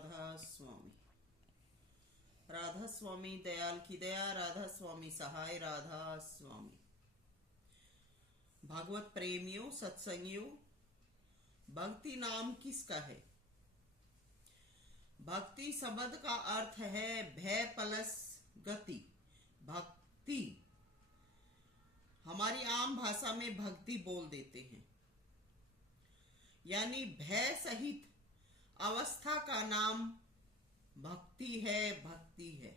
राधा स्वामी। राधा स्वामी दयाल की दया, राधा स्वामी सहाय, राधा स्वामी। भागवत प्रेमियों, सत्संगियों, भक्ति नाम किसका है? भक्ति शब्द का अर्थ है भय प्लस गति। भक्ति हमारी आम भाषा में भक्ति बोल देते हैं, यानी भय सहित अवस्था का नाम भक्ति है, भक्ति है।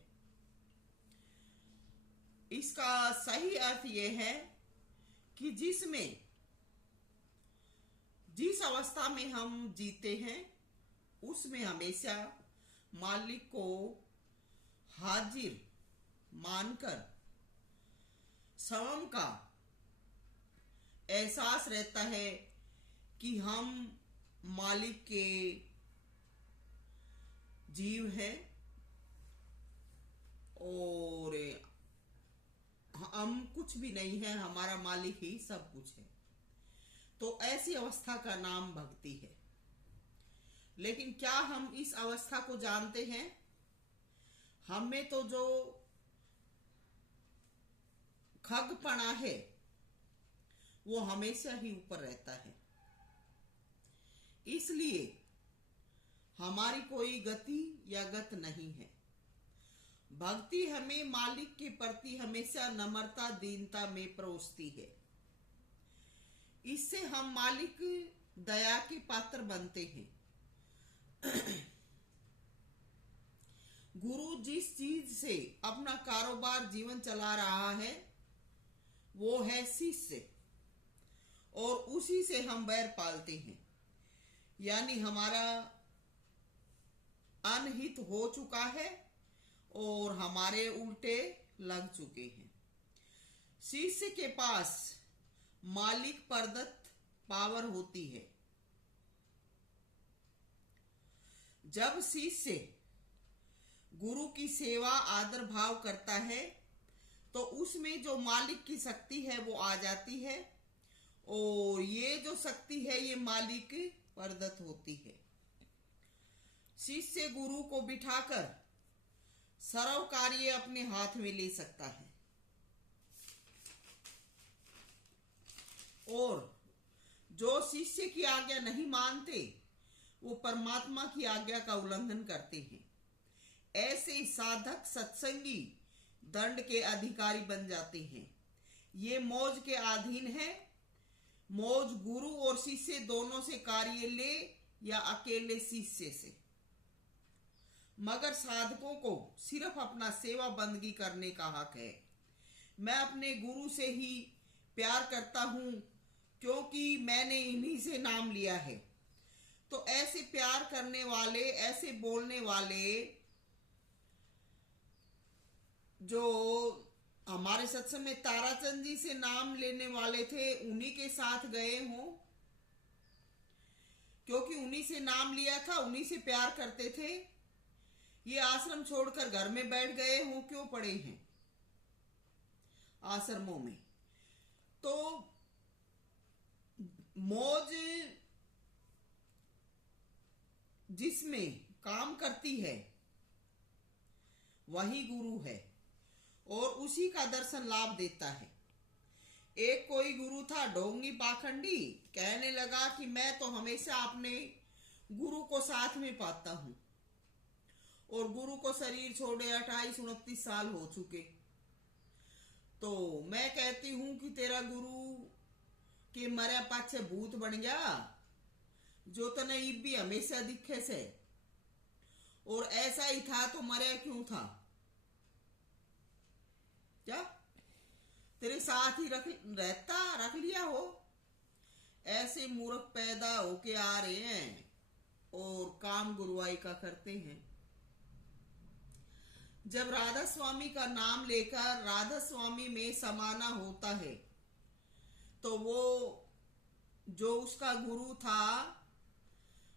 इसका सही अर्थ यह है कि जिस अवस्था में हम जीते हैं उसमें हमेशा मालिक को हाजिर मानकर स्वयं का एहसास रहता है कि हम मालिक के जीव हैं और हम कुछ भी नहीं है, हमारा मालिक ही सब कुछ है। तो ऐसी अवस्था का नाम भक्ति है। लेकिन क्या हम इस अवस्था को जानते हैं? हम में तो जो खगपणा है वो हमेशा ही ऊपर रहता है, इसलिए हमारी कोई गति या गत नहीं है। भक्ति हमें मालिक के प्रति हमेशा नम्रता दीनता में परोसती है। इससे हम मालिक दया के पात्र बनते हैं। गुरु जिस चीज से अपना कारोबार जीवन चला रहा है वो है शिष्य, और उसी से हम बैर पालते हैं, यानी हमारा अनहित हो चुका है और हमारे उल्टे लग चुके हैं। शिष्य के पास मालिक प्रदत्त पावर होती है। जब शिष्य गुरु की सेवा आदर भाव करता है तो उसमें जो मालिक की शक्ति है वो आ जाती है, और ये जो शक्ति है ये मालिक प्रदत्त होती है। शिष्य गुरु को बिठाकर सर्व कार्य अपने हाथ में ले सकता है, और जो शिष्य की आज्ञा नहीं मानते वो परमात्मा की आज्ञा का उल्लंघन करते हैं। ऐसे साधक सत्संगी दंड के अधिकारी बन जाते हैं। ये मौज के अधीन है। मौज गुरु और शिष्य दोनों से कार्य ले या अकेले शिष्य से। मगर साधकों को सिर्फ अपना सेवा बंदगी करने का हक है। मैं अपने गुरु से ही प्यार करता हूं क्योंकि मैंने इन्हीं से नाम लिया है। तो ऐसे प्यार करने वाले, ऐसे बोलने वाले जो हमारे सत्संग में ताराचंद जी से नाम लेने वाले थे, उन्हीं के साथ गए हों, क्योंकि उन्हीं से नाम लिया था, उन्हीं से प्यार करते थे। ये आश्रम छोड़कर घर में बैठ गए हों, क्यों पड़े हैं आश्रमों में? तो मौज जिसमें काम करती है वही गुरु है, और उसी का दर्शन लाभ देता है। एक कोई गुरु था ढोंगी पाखंडी, कहने लगा कि मैं तो हमेशा अपने गुरु को साथ में पाता हूं, और गुरु को शरीर छोड़े 28-29 साल हो चुके। तो मैं कहती हूं कि तेरा गुरु के मरे पाछे भूत बन गया जो तने इब भी हमेशा दिखे से, और ऐसा ही था तो मरे क्यों था? क्या तेरे साथ ही रख लिया हो? ऐसे मूर्ख पैदा होके आ रहे हैं और काम गुरुआई का करते हैं। जब राधा स्वामी का नाम लेकर राधा स्वामी में समाना होता है तो वो जो उसका गुरु था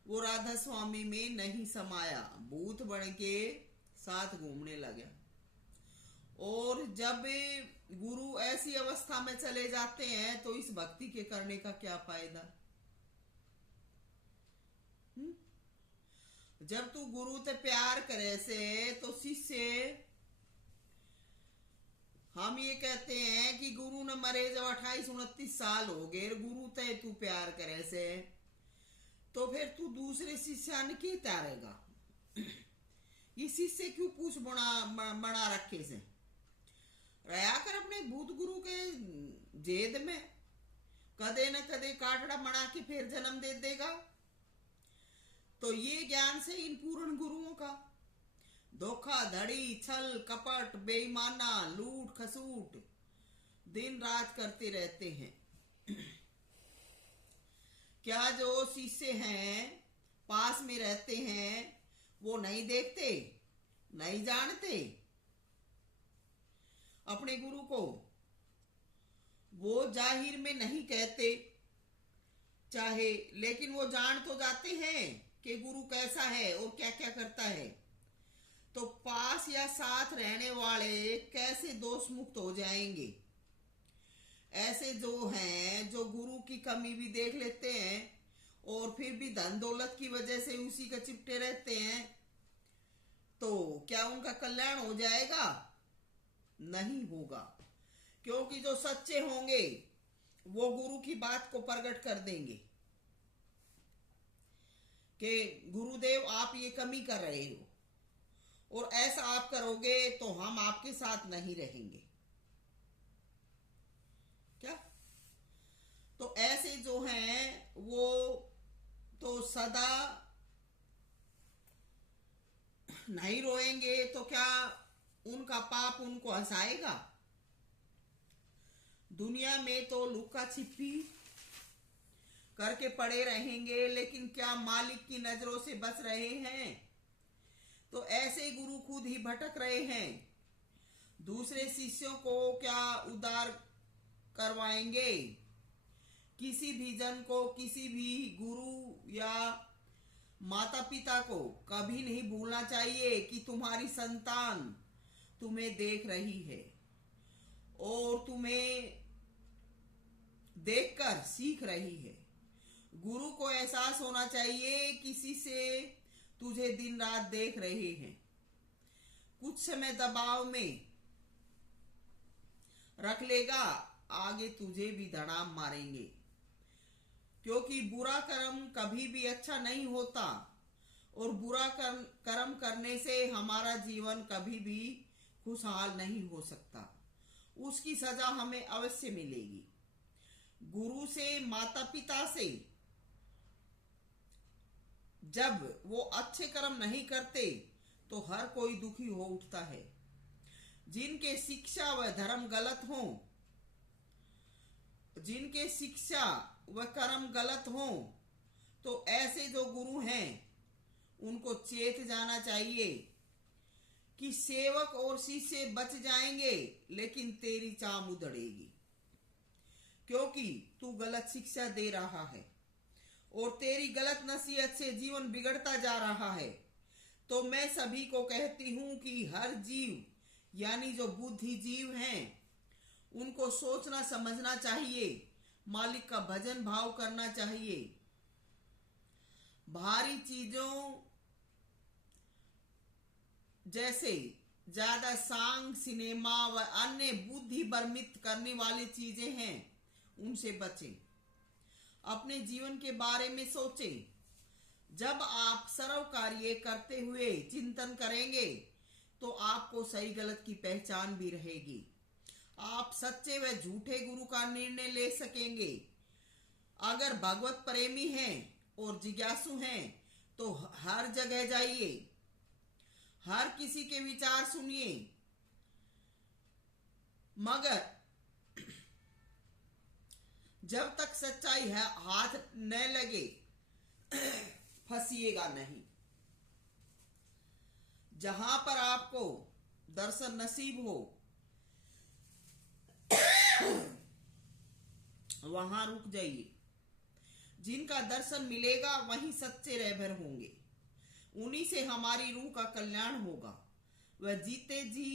वो राधा स्वामी में नहीं समाया, भूत बन के साथ घूमने लगा। और जब गुरु ऐसी अवस्था में चले जाते हैं तो इस भक्ति के करने का क्या फायदा? जब तू गुरु ते प्यार करे से तो शिष्य, हम ये कहते हैं कि गुरु न मरे जब 28-29 साल हो गए, गुरु ते तू प्यार करे से, तो फिर तू दूसरे शिष्य की तारेगा। ये शिष्य क्यों पूछ बना रखे से, रहा कर अपने भूत गुरु के जेद में, कदे न कदे काटड़ा बना के फिर जन्म दे देगा। तो ये ज्ञान से इन पूर्ण गुरुओं का धोखाधड़ी, छल कपट, बेईमाना, लूट खसूट दिन रात करते रहते हैं। क्या जो शिष्य हैं, पास में रहते हैं, वो नहीं देखते, नहीं जानते अपने गुरु को? वो जाहिर में नहीं कहते चाहे, लेकिन वो जान तो जाते हैं कि गुरु कैसा है और क्या क्या करता है। तो पास या साथ रहने वाले कैसे दोष मुक्त हो जाएंगे? ऐसे जो हैं, जो गुरु की कमी भी देख लेते हैं और फिर भी धन दौलत की वजह से उसी का चिपटे रहते हैं, तो क्या उनका कल्याण हो जाएगा? नहीं होगा, क्योंकि जो सच्चे होंगे वो गुरु की बात को प्रकट कर देंगे कि गुरुदेव आप ये कमी कर रहे हो और ऐसा आप करोगे तो हम आपके साथ नहीं रहेंगे। क्या? तो ऐसे जो हैं वो तो सदा नहीं रोएंगे, तो क्या उनका पाप उनको हंसाएगा? दुनिया में तो लुका छिपी करके पड़े रहेंगे, लेकिन क्या मालिक की नजरों से बच रहे हैं? तो ऐसे गुरु खुद ही भटक रहे हैं। दूसरे शिष्यों को क्या उद्धार करवाएंगे? किसी भी जन को, किसी भी गुरु या माता पिता को कभी नहीं भूलना चाहिए कि तुम्हारी संतान तुम्हें देख रही है और तुम्हें देखकर सीख रही है। गुरु को एहसास होना चाहिए किसी से तुझे दिन रात देख रहे हैं। कुछ समय दबाव में रख लेगा, आगे तुझे भी धड़ाम मारेंगे, क्योंकि बुरा कर्म कभी भी अच्छा नहीं होता और बुरा कर्म करने से हमारा जीवन कभी भी खुशहाल नहीं हो सकता। उसकी सजा हमें अवश्य मिलेगी। गुरु से, माता पिता से जब वो अच्छे कर्म नहीं करते तो हर कोई दुखी हो उठता है। जिनके शिक्षा व धर्म गलत हो, जिनके शिक्षा व कर्म गलत हो, तो ऐसे जो गुरु हैं उनको चेत जाना चाहिए कि सेवक और शिष्य बच जाएंगे, लेकिन तेरी चाम उधड़ेगी, क्योंकि तू गलत शिक्षा दे रहा है और तेरी गलत नसीहत से जीवन बिगड़ता जा रहा है। तो मैं सभी को कहती हूं कि हर जीव, यानी जो बुद्धि जीव हैं, उनको सोचना समझना चाहिए, मालिक का भजन भाव करना चाहिए। भारी चीजों जैसे ज्यादा सांग, सिनेमा व अन्य बुद्धि भ्रमित करने वाली चीजें हैं, उनसे बचें। अपने जीवन के बारे में सोचें। जब आप सर्व कार्य करते हुए चिंतन करेंगे तो आपको सही गलत की पहचान भी रहेगी। आप सच्चे व झूठे गुरु का निर्णय ले सकेंगे। अगर भगवत प्रेमी हैं और जिज्ञासु हैं तो हर जगह जाइए, हर किसी के विचार सुनिए, मगर जब तक सच्चाई है हाथ न लगे फंसिएगा नहीं। जहां पर आपको दर्शन नसीब हो वहां रुक जाइए। जिनका दर्शन मिलेगा वहीं सच्चे रहबर होंगे, उन्हीं से हमारी रूह का कल्याण होगा। वह जीते जी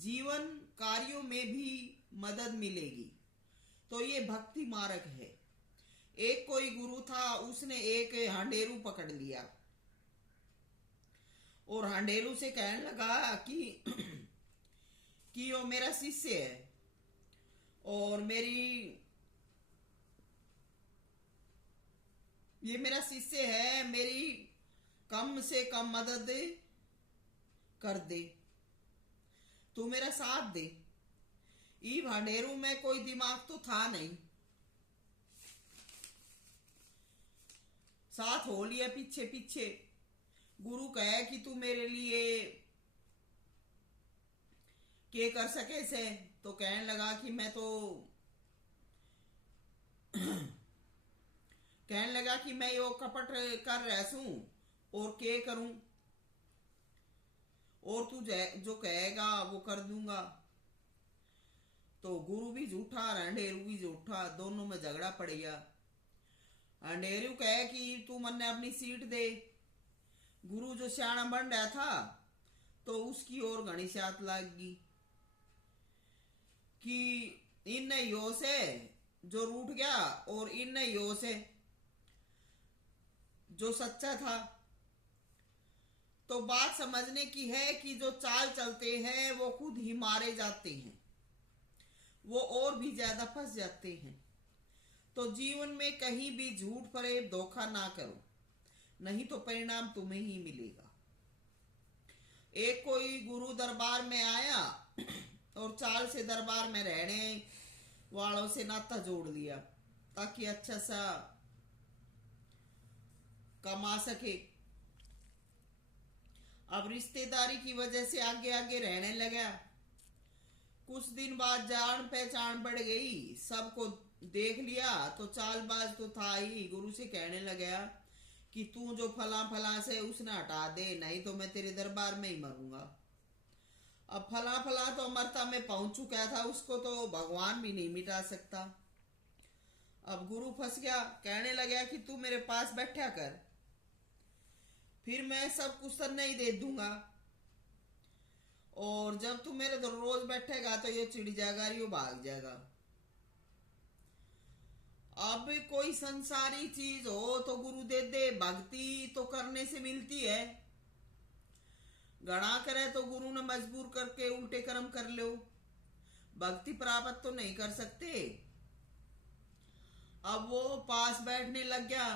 जीवन कार्यों में भी मदद मिलेगी। तो ये भक्ति मार्ग है। एक कोई गुरु था, उसने एक हांडेरू पकड़ लिया और हंडेरू से कहने लगा कि वो मेरा शिष्य है और ये मेरा शिष्य है, मेरी कम से कम मदद कर दे, तू मेरा साथ दे। ई भांडेरू में कोई दिमाग तो था नहीं, साथ हो लिया पीछे पीछे। गुरु कहे कि तू मेरे लिए के कर सके से, तो कहने लगा कि मैं तो कहने लगा कि मैं यो कपट कर रहूं और के करूं, और तू जो कहेगा वो कर दूंगा। तो गुरु भी झूठा और अंडेरू भी झूठा, दोनों में झगड़ा पड़ गया। अंडेरू कहे कि तू मन्ने अपनी सीट दे। गुरु जो सियाणा बन रहा था तो उसकी ओर घनी सात लागी कि इन यो से जो रूठ गया और इन यो से जो सच्चा था। तो बात समझने की है कि जो चाल चलते हैं वो खुद ही मारे जाते हैं, वो और भी ज्यादा फंस जाते हैं। तो जीवन में कहीं भी झूठ फरेब धोखा ना करो, नहीं तो परिणाम तुम्हें ही मिलेगा। एक कोई गुरु दरबार में आया और चाल से दरबार में रहने वालों से नाता जोड़ लिया ताकि अच्छा सा कमा सके। अब रिश्तेदारी की वजह से आगे आगे रहने लगा। कुछ दिन बाद जान पहचान बढ़ गई, सबको देख लिया तो चालबाज तो था ही। गुरु से कहने लगा कि तू जो फला फला से उसने हटा दे, नहीं तो मैं तेरे दरबार में ही मरूंगा। अब फला फला तो अमरता में पहुंच चुका था, उसको तो भगवान भी नहीं मिटा सकता। अब गुरु फंस गया, कहने लगा कि तू मेरे पास बैठा कर, फिर मैं सब कुछ तो नहीं दे दूंगा, और जब तू मेरे रोज बैठेगा तो ये चिढ़ जाएगा, ये भाग जाएगा। अब कोई संसारी चीज हो तो गुरु दे दे, भक्ति तो करने से मिलती है। गणा करे तो गुरु ने मजबूर करके उल्टे कर्म कर लो, भक्ति प्राप्त तो नहीं कर सकते। अब वो पास बैठने लग गया,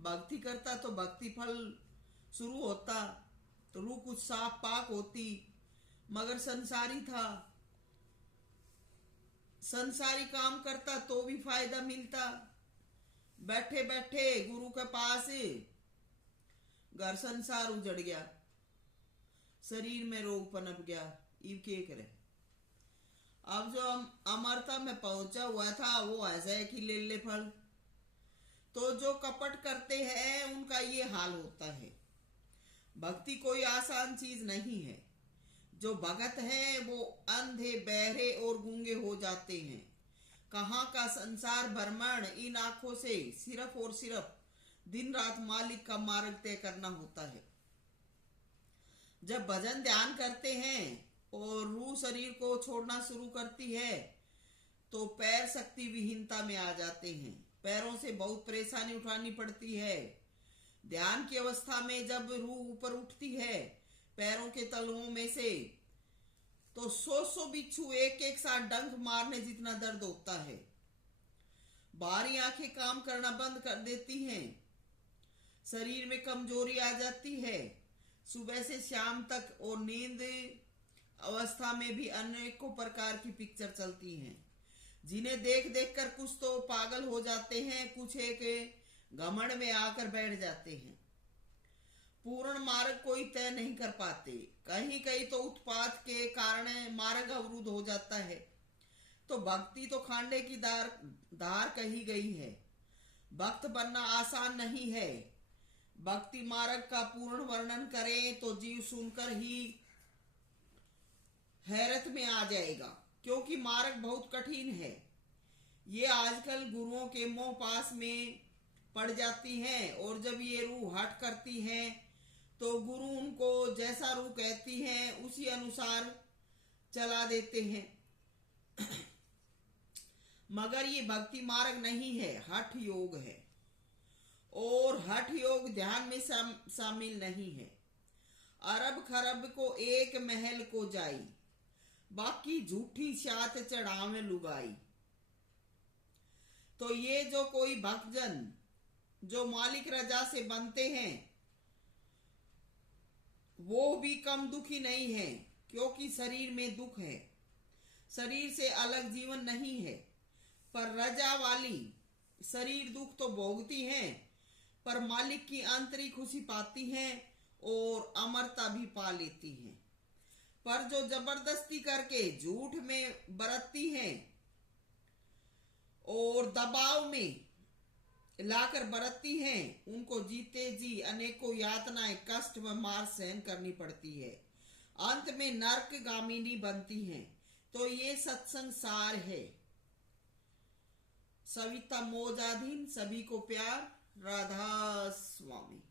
भक्ति करता तो भक्ति फल शुरू होता, तो रूह कुछ साफ पाक होती, मगर संसारी था, संसारी काम करता तो भी फायदा मिलता। बैठे बैठे गुरु के पास घर संसार उजड़ गया, शरीर में रोग पनप गया। इव के करे। अब जो अमरता में पहुंचा हुआ था वो ऐसा है कि ले ले फल। तो जो कपट करते हैं उनका ये हाल होता है। भक्ति कोई आसान चीज नहीं है। जो भगत है वो अंधे बहरे और गूंगे हो जाते हैं। कहाँ का संसार भ्रमण इन आंखों से सिर्फ और सिर्फ दिन रात मालिक का मार्ग तय करना होता है। जब भजन ध्यान करते हैं और रूह शरीर को छोड़ना शुरू करती है तो पैर शक्ति विहीनता में आ जाते हैं। पैरों से बहुत परेशानी उठानी पड़ती है। ध्यान की अवस्था में जब रूह ऊपर उठती है पैरों के तलुओं में से, तो 100 बिच्छू एक एक साथ डंक मारने जितना दर्द होता है। बाहरी आंखें काम करना बंद कर देती हैं, शरीर में कमजोरी आ जाती है। सुबह से शाम तक और नींद अवस्था में भी अनेकों प्रकार की पिक्चर चलती हैं, जिन्हें देख देख कर कुछ तो पागल हो जाते हैं, कुछ एक घमंड में आकर बैठ जाते हैं। पूर्ण मार्ग कोई तय नहीं कर पाते। कहीं कहीं तो उत्पात के कारण मार्ग अवरुद्ध हो जाता है। तो भक्ति तो खांडे की धार कही गई है। भक्त बनना आसान नहीं है। भक्ति मार्ग का पूर्ण वर्णन करें तो जीव सुनकर ही हैरत में आ जाएगा, क्योंकि मार्ग बहुत कठिन है। ये आजकल गुरुओं के मोह पास में पड़ जाती हैं, और जब ये रूह हट करती हैं तो गुरु उनको जैसा रूह कहती हैं उसी अनुसार चला देते हैं। मगर ये भक्ति मार्ग नहीं है, हठ योग है, और हठ योग ध्यान में शामिल नहीं है। अरब खरब को एक महल को जाई, बाकी झूठी छात चढ़ावे लुगाई। तो ये जो कोई भक्तजन जो मालिक रजा से बनते हैं वो भी कम दुखी नहीं है, क्योंकि शरीर में दुख है। शरीर से अलग जीवन नहीं है, पर रजा वाली शरीर दुख तो भोगती हैं, पर मालिक की आंतरिक खुशी पाती हैं और अमरता भी पा लेती हैं। पर जो जबरदस्ती करके झूठ में बरतती हैं और दबाव में लाकर बरतती हैं, उनको जीते जी अनेकों यातनाएं, कष्ट व मार सहन करनी पड़ती है। अंत में नरक गामिनी बनती हैं। तो ये सत्संग सार है। सविता मोजाधीन, सभी को प्यार, राधा स्वामी।